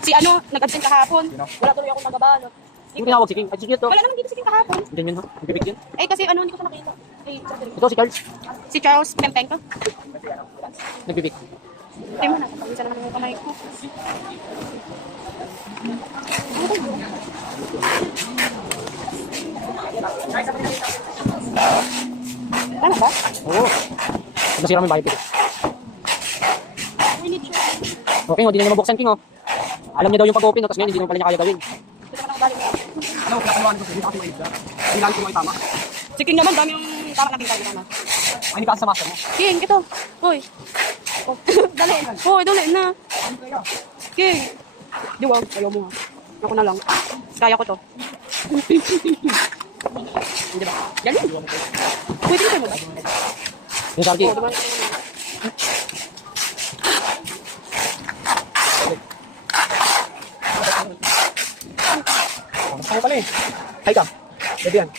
Si ano, nag-absent kahapon. Wala tuloy akong nagabalot. Yung tinawag si King. Ay, sige ito. Wala naman dito si King kahapon. Diyan yun, ha? Bibig yun. Eh kasi ano, hindi ko siya nakita. Eh, Ito, si Charles. si Charles Pempenko. Nagbibig. Hindi mo na, pag-isa naman yung kamay ko. Tama ba? Oo. Nasira mo yung bahay ko. Okay, hindi na niya mabuksan, King, oh. Alam niya daw yung pag-open, tapos ngayon hindi naman pala niya kaya gawin. Ano, kakaluan ko. Hindi ako maibda. Hindi lang ko may tama. Si King naman, dami yung tama natin tayo na. Ay, hindi ka sa master mo. King, ito. Hoy. Oh, dali. Hoy, dali na. King. Di wag, ayaw mo nga. Ako na lang. Kaya ko to. Hindi ba? Yan yun. Pwede kayo mo ba? Yung Sarki. Oo, diba? Gusto ko pala eh. Hay ka. Pwede yan.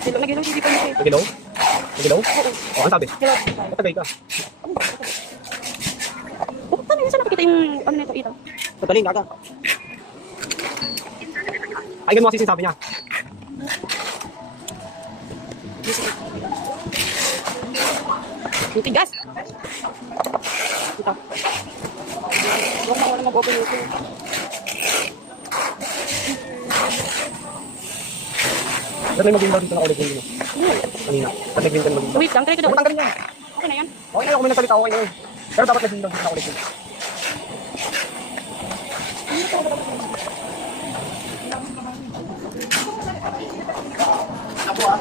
Sila, nag-ilaw, hindi pa yun. Nagilaw? Nagilaw? Oo, ang sabi. Ilaw. Matagay ka. Oh, paano yun? Saan nakikita yung ano nito, ilaw? Pagaling, gaga. Ay, ganun kasi sinasabi niya. Yung tigas. Ito. Huwag mo na mag-open ito. Ba't may maging dito na ulit yung kanina? Ba't naging ka maging Wait lang, try ko daw. Tanggalin yan. Okay na yan. Okay na yun, kung may nagsalita, okay na yun. Pero dapat naging dito na ulit yun. Ako ah.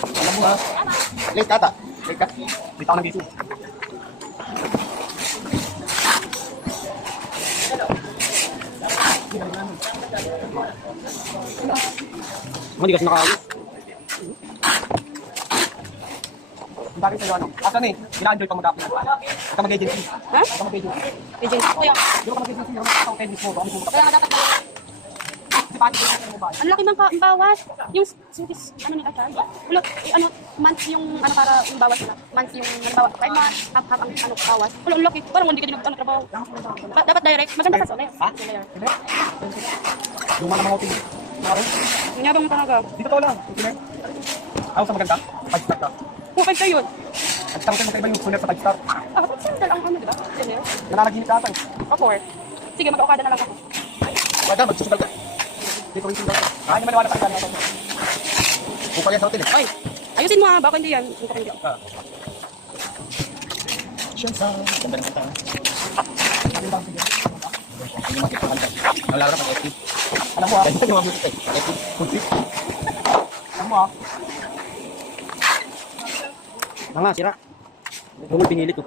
Alam mo ha? Late ka ta? Late ka? Late ako nag-issue. Hindi kasi nakaalis. Ang dami sa'yo ano? Asan eh? Ina-enjoy pa mag-apply. Huwag ka mag-agency. Ha? Huwag ka mag-agency. Agent. Kuya. Hindi ka mag-agency. Huwag ka mag-agency mo. Baka may pumunta. Kaya nga dapat Kasi paano ka mo ba? ang laki ng bawas. Yung sintis, ano ni Achar? Ulo, ano, months yung, ano para yung bawas nila. Months yung, halimbawa, 5 months, half ang, ano, bawas. Ulo, ang laki. Parang hindi ka din trabaho. Dapat direct. Maganda sa sole. Ha? Yung mga hotel. Maro? Kunyabang mo talaga. Dito to lang. Okay. Ako sa maganda? 5 star ka. Kukay kayo yun. 5 star ko magkaiba yung sulit sa 5 star. Ah, kapag sandal ang ano, di ba? Senior? Nananaginip ka ata eh. O 4. Sige, mag-aukada na lang ako. Wala, magsusugal ka. Dito rin sugal ka. Ah, hindi maniwala pa rin ka. Bukal yan sa hotel eh. Ay, ayusin mo ha. Baka hindi yan. Hindi hindi. Siyempre, ganda ng kita. Wala ka na pag-FT. Alam mo ah. Ganyan yung mga music eh. FT. Full trip. Alam mo ah. Nga, sira. Yung pinilit ko.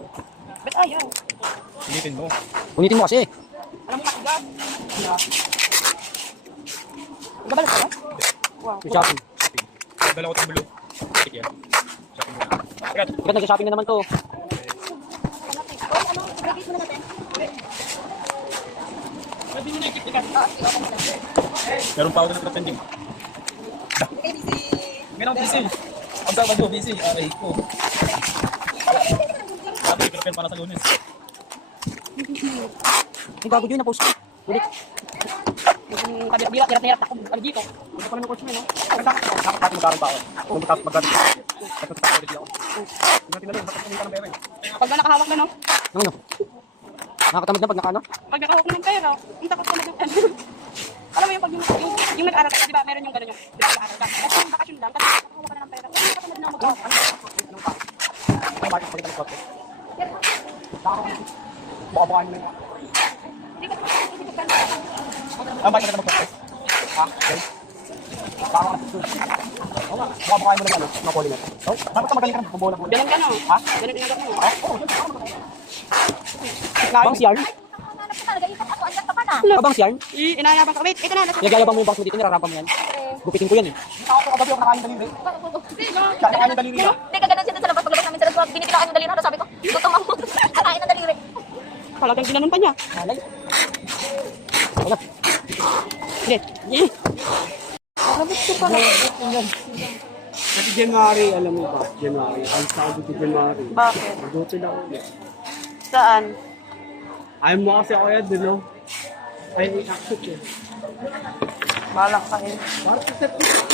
Ba't ayaw? Pilitin mo. Unitin mo kasi. Alam mo makagab. Gabalas ka ba? Wow. Yung shopping. Dala ko itong blue. Sige yan. Shopping mo. Agad. Ba't nag-shopping na naman to? Meron pa ako na trending. Meron busy. Ang dapat ko busy. Okay ko. Sabi, prepare para sa Lunes. Ay, bago yun, na-post ko. Ulit. Yung kabila, hirap ako. Ano dito? Gusto ko lang ng coach mo, no? Dapat natin mag-aaral pa ako. Kung mag-aaral pa ako. Tapos ulit ako. Hindi natin na rin. Bakit kumita ng pera eh? Pag na nakahawak na, no? Ano? Nakakatamad na pag nakaano? Pag nakahawak na ng pera, ang takot ko na ng ano. Alam mo yung pag yung nag-aral ka, di ba, meron yung gano'n yung, di ba, nag-aral ka. Kasi yung bakasyon lang, kasi nakahawak ka na ng pera. Kasi nakatamad na mag-aral. Anong pa? Ang bakit pagkita ng process? Baka-baka nyo na yun. Hindi ka Ang bakit pagkita ng process? Ha? Okay. Baka ka baka mo naman ano, mga polymer. So, dapat ka magaling ka ng bubola po. Ganun ka, no? Ha? Ganun yung mo. Ha? Oo, yun. Bangs yarn? Bangs yarn? Inayabang ka. Wait, ito na. Nagyayabang mo yung bangs mo dito, nirarampa mo yan. Gupitin ko yan eh. Ako kagabi ako nakain ng daliri. Kakain ng daliri. Hindi ka ganun siya sa labas. Paglabas namin sa restaurant, binitilaan yung daliri. Ano sabi ko? Gutom ako. Kakain ng daliri. Talagang ginanon pa niya. Halay. Wala. Hindi. Harabot ko pala. Kasi January, alam mo ba? January. Ang sa dito January. Bakit? Mabuti na ulit. Saan? Ayaw mo kasi ako yan, no? Ay, accept eh. Balak ka eh. Bakit accept